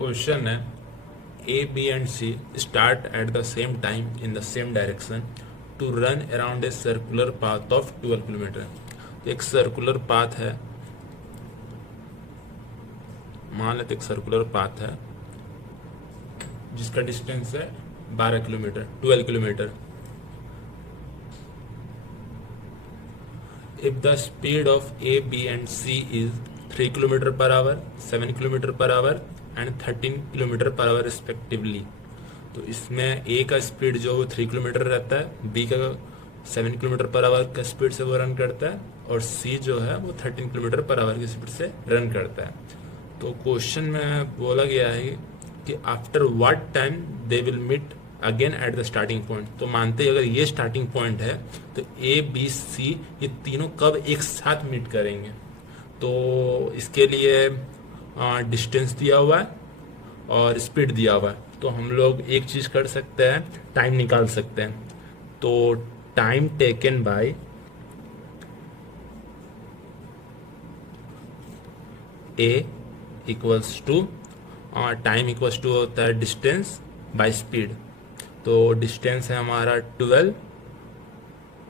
Question है A B and C start at the same time in the same direction to run around a circular path of 12 kilometre. तो एक circular path है, मान लेते एक circular path है जिसका डिस्टेंस है 12 kilometre 12 kilometre. If the speed of A B and C is 3 kilometre per hour, 7 kilometre per hour and 13 kilometre per hour respectively. तो इसमें ए का स्पीड जो वो 3 किलोमीटर रहता है, बी का 7 किलोमीटर पर आवर का स्पीड से वो रन करता है और सी जो है वो 13 किलोमीटर पर आवर की स्पीड से रन करता है। तो क्वेश्चन में बोला गया है कि after what time they will meet again at the starting point. तो मानते हैं अगर ये स्टार्टिंग पॉइंट है तो ए बी सी ये तीनों कब एक साथ मीट करेंगे। तो इसके लिए डिस्टेंस दिया हुआ है और स्पीड दिया हुआ है। तो हम लोग एक चीज कर सकते हैं, टाइम निकाल सकते हैं। तो time taken by A equals to time equals to होता है डिस्टेंस बाय स्पीड। तो डिस्टेंस है हमारा 12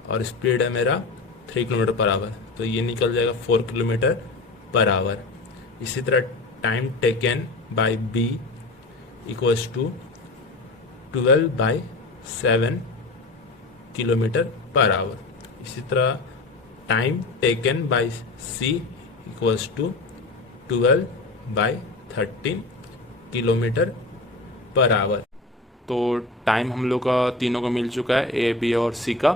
और स्पीड है मेरा 3 किलोमीटर पर आवर, तो ये निकल जाएगा 4 किलोमीटर पर आवर। इसी तरह time taken by B equals to 12 by 7 kilometre per hour. इसी तरह time taken by C equals to 12 by 13 kilometre per hour. तो टाइम हम लोग का तीनों का मिल चुका है, ए बी और सी का।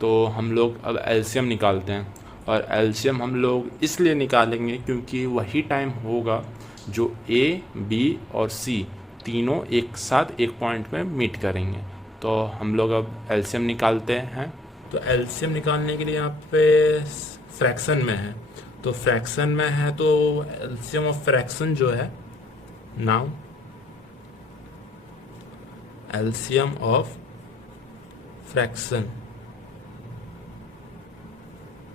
तो हम लोग अब एलसीएम निकालते हैं और एलसीएम हम लोग इसलिए निकालेंगे क्योंकि वही टाइम होगा जो ए बी और सी तीनों एक साथ एक पॉइंट में मीट करेंगे। तो हम लोग अब एलसीएम निकालते हैं। तो एलसीएम निकालने के लिए यहाँ पे फ्रैक्शन में है, तो फ्रैक्शन में है तो एलसीएम ऑफ फ्रैक्शन जो है now LCM of fraction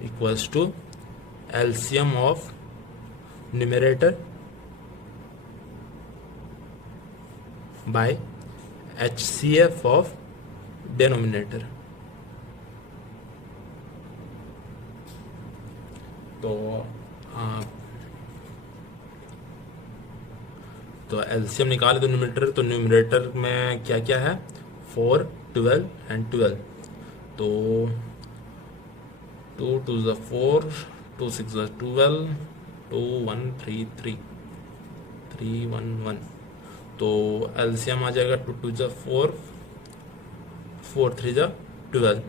equals to LCM of numerator by HCF of denominator। तो एलसीएम निकाले तो न्यूमरेटर में क्या क्या है 4, 12 एंड 12। तो 2 2 4, 2 6 12, 2 1 3 3 3 1 1। तो एलसीएम आ जाएगा 2 2 4, 4 3 12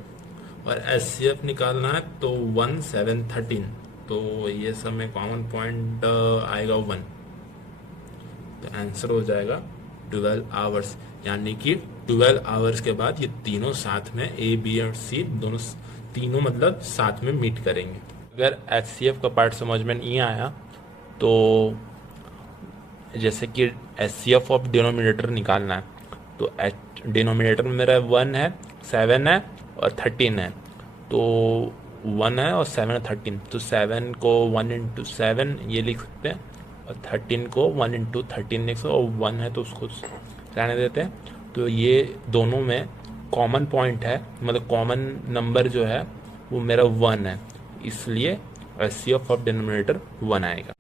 और एचसीएफ निकालना है तो 1 7 13। तो ये सब में कॉमन पॉइंट आएगा 1, तो आंसर हो जाएगा 12 आवर्स। यानी कि 12 आवर्स के बाद ये तीनों साथ में ए बी और सी दोनों तीनों मतलब साथ में मीट करेंगे। अगर एचसीएफ का पार्ट समझ में नहीं आया तो जैसे कि एचसीएफ ऑफ डिनोमिनेटर निकालना है, तो डिनोमिनेटर में मेरा 1 है, 7 है और 13 है। तो 1 है और 7 है 13, तो 7 को 1 इंटू 7 ये लिख सकते हैं और 13 को 1 इंटू 13 लिख सकते, और 1 है तो उसको रहने देते हैं। तो ये दोनों में कॉमन पॉइंट है, मतलब कॉमन नंबर जो है वो मेरा 1 है, इसलिए एचसीएफ ऑफ डिनोमिनेटर 1 आएगा।